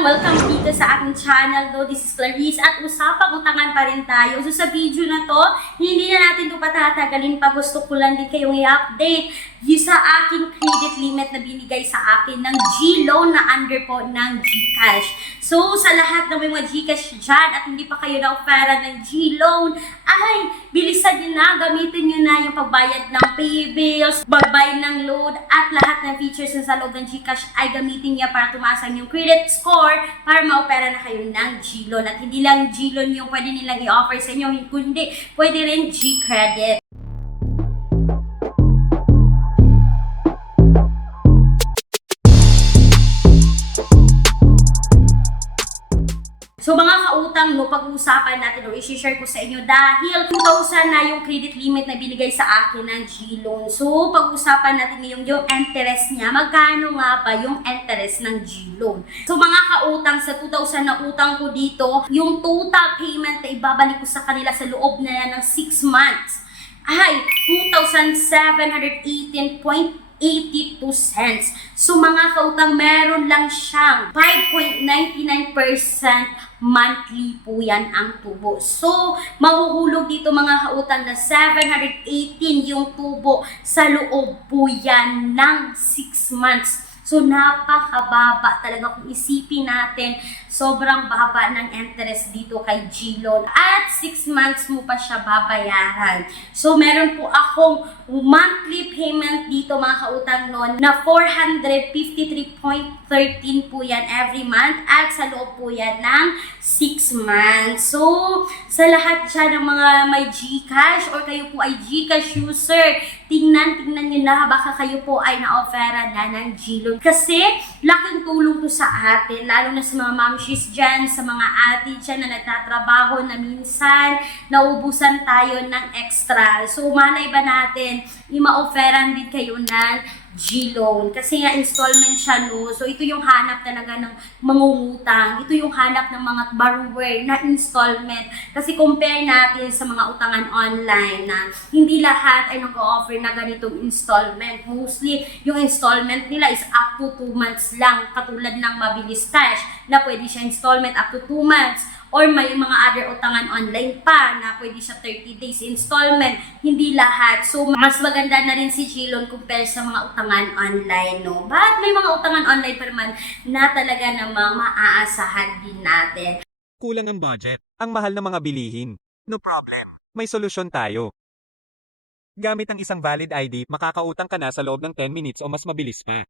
kautang! Welcome dito sa aking channel. This is Clarice at usapang utangan pa rin tayo. So sa video na to, hindi na natin ito patatagalin pa. Gusto ko lang din kayong i-update sa aking credit limit na binigay sa akin ng G-Loan na under po ng GCash. So sa lahat ng mga GCash dyan at hindi pa kayo na-offera ng G-Loan, ay bilisan nyo na, gamitin nyo na yung pagbayad ng pay bills, pagbayad ng load at lahat ng features na sa loob ng GCash ay gamitin niya para tumaas ang yung credit score para ma-opera na kayo ng G-Loan. At hindi lang G-Loan yung pwede nilang i-offer sa inyo, kundi pwede rin G-Credit. So mga kautang, pag-uusapan natin o i-share ko sa inyo dahil 2,000 na yung credit limit na binigay sa akin ng G-Loan. So pag-uusapan natin ngayon yung interest niya. Magkano nga ba yung interest ng G-Loan? So mga kautang, sa 2,000 na utang ko dito, yung total payment na ibabalik ko sa kanila sa loob na yan ng 6 months ay 2,718.82 cents. So mga kautang, meron lang siyang 5.99% monthly po yan ang tubo. So, mahuhulog dito mga kautang na 718 yung tubo sa loob po yan ng 6 months. So, napakababa talaga kung isipin natin. Sobrang baba ng interest dito kay G-Loan. At 6 months mo pa siya babayaran. So, meron po akong monthly payment dito mga kautang noon na 453.13 po yan every month. At sa loob po yan ng 6 months. So, sa lahat siya ng mga may GCash or kayo po ay GCash user, tingnan nyo na baka kayo po ay na-offera na ng G-Loan. Kasi, laking tulong to sa atin, lalo na sa mga mamshis dyan, sa mga ate dyan na nagtatrabaho na minsan, naubusan tayo ng extra. So, malay ba natin, ima-offeran din kayo ng G-Loan. Kasi nga, installment siya, no? So, ito yung hanap talaga ng mangungutang. Ito yung hanap ng mga borrower na installment. Kasi compare natin sa mga utangan online na hindi lahat ay nag-offer na ganitong installment. Mostly, yung installment nila is up to 2 months lang. Katulad ng Mabilis Cash na pwede siya installment up to 2 months. Or may mga other utangan online pa na pwede siya 30 days installment. Hindi lahat. So, mas maganda na rin si G-Loan compare sa mga utangan online, no? But may mga utangan online pa naman na talaga namang maaasahan din natin. Kulang ang budget. Ang mahal ng mga bilihin. No problem. May solusyon tayo. Gamit ang isang valid ID, makakautang ka na sa loob ng 10 minutes o mas mabilis pa.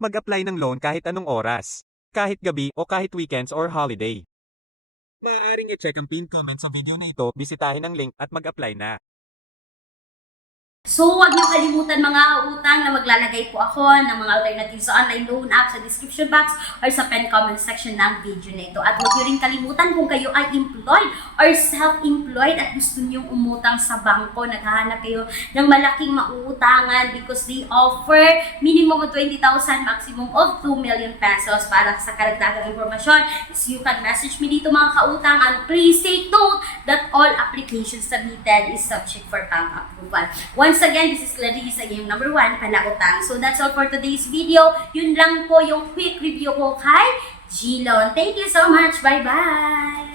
Mag-apply ng loan kahit anong oras. Kahit gabi o kahit weekends or holiday. Maaaring i-check ang pinned comment sa video na ito, bisitahin ang link at mag-apply na. So, huwag niyo kalimutan mga utang na maglalagay po ako ng mga alternatives sa online loan app sa description box or sa pen comment section ng video na ito. At huwag niyo rin kalimutan kung kayo ay employed or self-employed at gusto niyong umutang sa bangko, naghahanap kayo ng malaking mauutangan because they offer minimum of 20,000, maximum of 2 million pesos. Para sa karagdagang informasyon, you can message me dito mga kautang, and please take note that all applications submitted is subject for bank approval. Once again, this is Clarice, yung number 1, panautang. So that's all for today's video. Yun lang po yung quick review ko kay G-Loan. Thank you so much. Bye-bye!